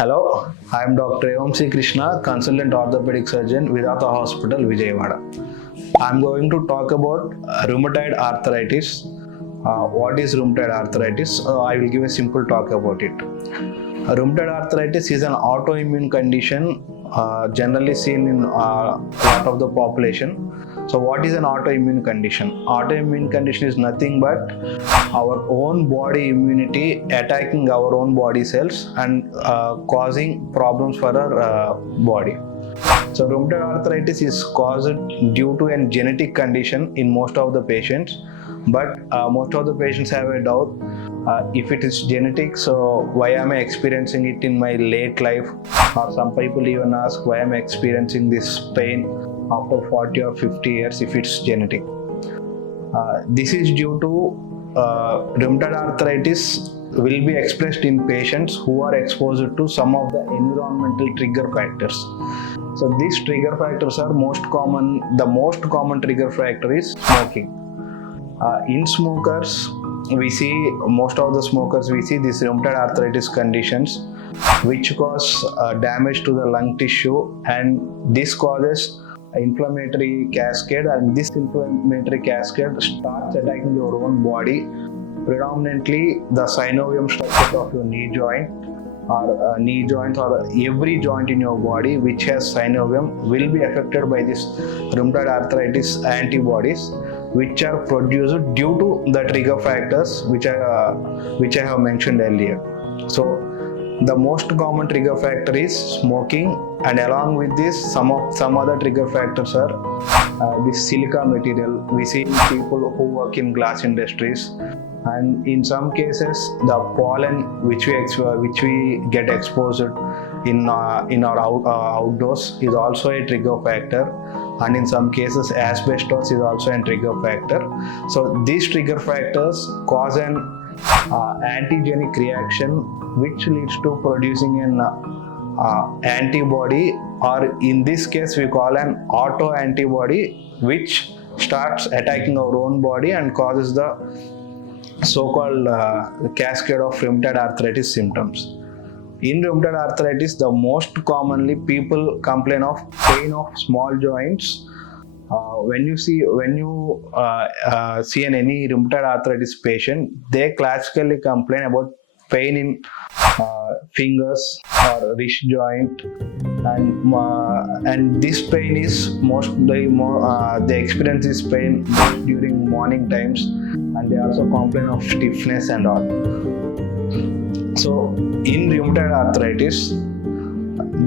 Hello, I am Dr. A.M.C. Krishna, Consultant Orthopedic Surgeon, Vidhata Hospital, Vijayawada. I am going to talk about rheumatoid arthritis. What is rheumatoid arthritis? I will give a simple talk about it. Rheumatoid arthritis is an autoimmune condition generally seen in a lot of the population. So what is an autoimmune condition? Autoimmune condition is nothing but our own body immunity attacking our own body cells and causing problems for our body. So rheumatoid arthritis is caused due to a genetic condition in most of the patients, but most of the patients have a doubt if it is genetic, so why am I experiencing it in my late life? Or some people even ask why am I experiencing this pain after 40 or 50 years if it's genetic. This is due to rheumatoid arthritis will be expressed in patients who are exposed to some of the environmental trigger factors. So these trigger factors are the most common trigger factor is smoking. In smokers, most of the smokers we see these rheumatoid arthritis conditions which cause damage to the lung tissue, and this causes inflammatory cascade, and this inflammatory cascade starts attacking your own body, predominantly the synovium structure of your knee joint or every joint in your body which has synovium will be affected by this rheumatoid arthritis antibodies which are produced due to the trigger factors which I have mentioned earlier. So the most common trigger factor is smoking, and along with this some other trigger factors are this silica material we see in people who work in glass industries, and in some cases the pollen which we get exposed in our outdoors is also a trigger factor, and in some cases asbestos is also a trigger factor. So these trigger factors cause an antigenic reaction which leads to producing an antibody, or in this case we call an autoantibody, which starts attacking our own body and causes the so-called cascade of rheumatoid arthritis symptoms. In rheumatoid arthritis, the most commonly people complain of pain of small joints. When you see any rheumatoid arthritis patient, they classically complain about pain in fingers or wrist joint, and this pain is they experience this pain during morning times, and they also complain of stiffness and all. So in rheumatoid arthritis,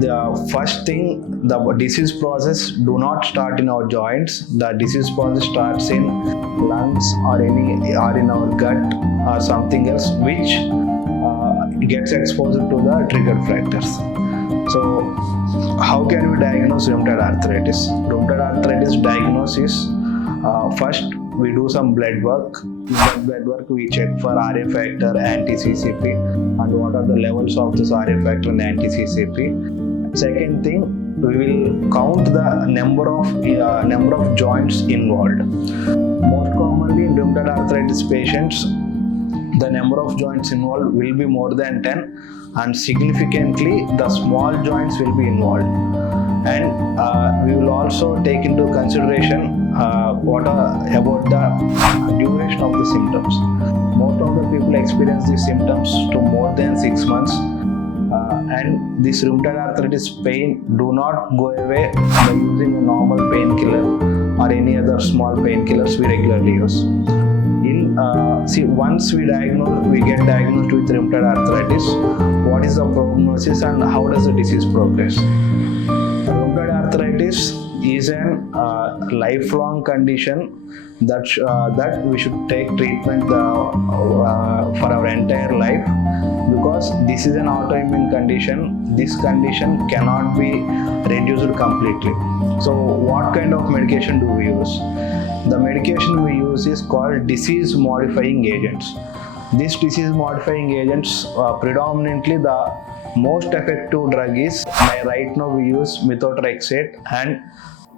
the first thing, the disease process do not start in our joints. The disease process starts in lungs or in our gut or something else which gets exposed to the trigger factors. So how can we diagnose rheumatoid arthritis? Rheumatoid arthritis diagnosis, first we do some blood work. In that blood work we check for Ra factor, anti-CCP, and what are the levels of this Ra factor and anti-CCP. Second thing, we will count the number of joints involved. Most commonly in rheumatoid arthritis patients, the number of joints involved will be more than 10, and significantly the small joints will be involved. And we will also take into consideration about the duration of the symptoms. Most of the people experience these symptoms to more than 6 months, and this rheumatoid arthritis pain do not go away by using a normal painkiller or any other small painkillers we regularly use. Once we get diagnosed with rheumatoid arthritis, what is the prognosis and how does the disease progress? Rheumatoid arthritis is an lifelong condition that we should take treatment for our entire life, because this is an autoimmune condition. This condition cannot be reduced completely. So what kind of medication do we use? The medication we use is called disease modifying agents. These disease modifying agents, predominantly the most effective drug is, right now we use methotrexate, and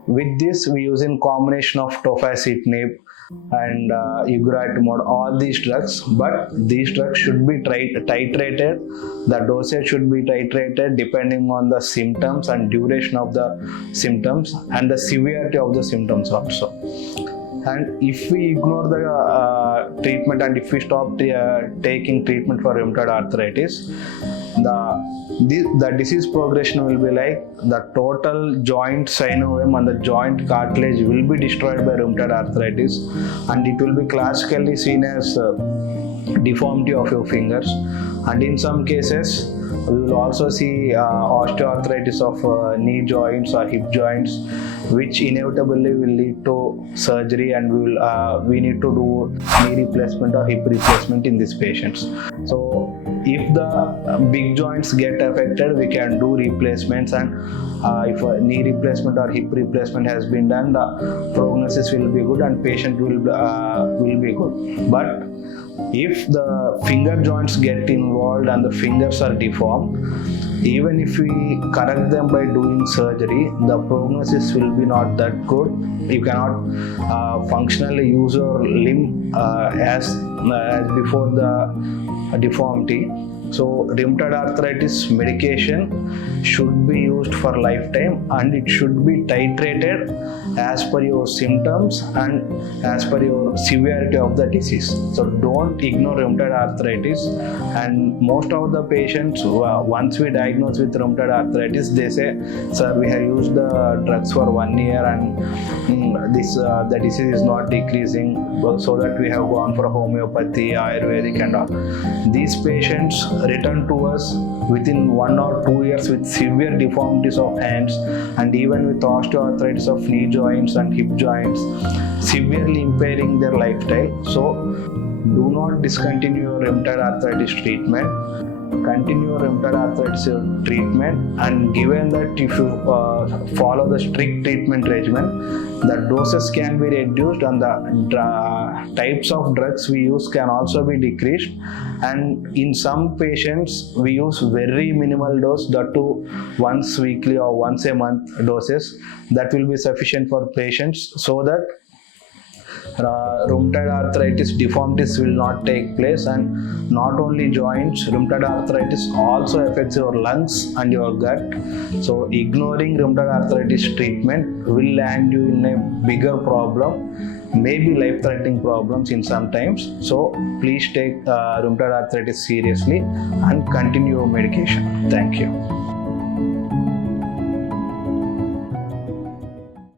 with this we use in combination of tofacitinib and mode, all these drugs, but these drugs should be titrated. The dosage should be titrated depending on the symptoms and duration of the symptoms and the severity of the symptoms also. And if we ignore the treatment and if we stop taking treatment for rheumatoid arthritis, the disease progression will be like the total joint synovium and the joint cartilage will be destroyed by rheumatoid arthritis, and it will be classically seen as deformity of your fingers. And in some cases we will also see osteoarthritis of knee joints or hip joints, which inevitably will lead to surgery, and we need to do knee replacement or hip replacement in these patients. So if the big joints get affected, we can do replacements, and if a knee replacement or hip replacement has been done, the prognosis will be good and patient will be good. But if the finger joints get involved and the fingers are deformed, even if we correct them by doing surgery, the prognosis will be not that good. You cannot functionally use your limb as before the deformity. So rheumatoid arthritis medication should be used for lifetime, and it should be titrated as per your symptoms and as per your severity of the disease. So don't ignore rheumatoid arthritis. And most of the patients, once we diagnose with rheumatoid arthritis, they say, sir, we have used the drugs for 1 year and the disease is not decreasing, so that we have gone for homeopathy, Ayurvedic and all. These patients return to us within 1 or 2 years with severe deformities of hands, and even with osteoarthritis of knee joints and hip joints, severely impairing their lifestyle. So do not discontinue your rheumatoid arthritis treatment. Continue your rheumatoid arthritis treatment, and given that if you follow the strict treatment regimen, the doses can be reduced and the types of drugs we use can also be decreased. And in some patients we use very minimal dose, that too once weekly or once a month doses, that will be sufficient for patients, so that rheumatoid arthritis deformities will not take place. And not only joints, rheumatoid arthritis also affects your lungs and your gut. So ignoring rheumatoid arthritis treatment will land you in a bigger problem, maybe life-threatening problems in some times. So please take rheumatoid arthritis seriously and continue your medication. Thank you.